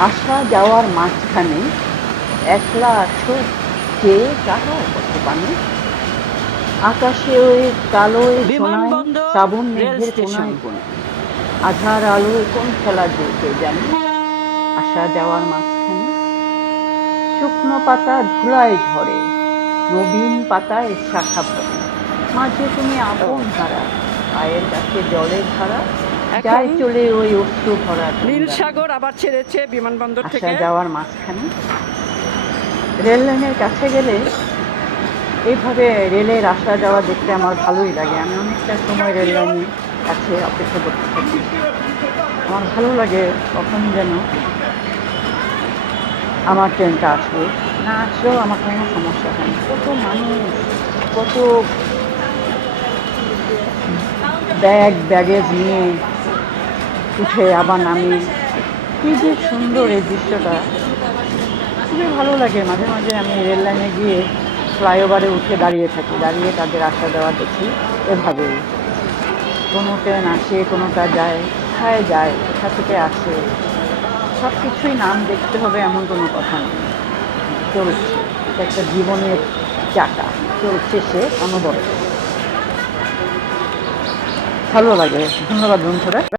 আসা যাওয়ার মাঝখানে একলা আছো কে কাহার কত পানে আকাশে ওই কালোয় শ্রাবণ মেঘের কোনায় কোনায় আধার আলোয় কোন খেলা জ্বলতে জানি? আসা যাওয়ার মাঝখানে শুকনো পাতা ধুলায় ঝরে নবীন পাতায় শাখা ভরে। মাঝে তুমি আপন হারা পায়ের কাছে জলের ধারা যায় চলে ওই অশ্রু ভরা নীল সাগর আবার ছেড়েছে বিমানবন্দর থেকে। যাওয়ার মাঝখানে। রেল লাইনের কাছে গেলে এইভাবে রেলের আসা যাওয়া দেখতে আমার ভালোই লাগে। আমি অনেকটা সময় রেল লাইনের কাছে অপেক্ষা করতে থাকি। আমার ভালো লাগে কখন যেন আমার ট্রেনটা আসবে। না আসলেও আমার কোনো সমস্যা হয় না। কত মানুষ কত ব্যাগ ব্যাগেজ নিয়ে উঠে আবার নামি। কি যে সুন্দর এই দৃশ্যটা। খুবই ভালো লাগে। মাঝে মাঝে আমি রেল লাইনে গিয়ে ফ্লাইওভারে উঠে দাঁড়িয়ে থাকি। দাঁড়িয়ে তাদের আসা যাওয়া দেখি এভাবেই। ট্রেন আসে কোনোটা যায় কোথায় যায়, কোথা থেকে আসে। সব কিছুই নাম দেখতে হবে এমন কোনো কথা নেই চলছে। এটা একটা জীবনের চাকা। চলছে সে অনবরত। ভালো লাগে। ধন্যবাদ বন্ধুরা।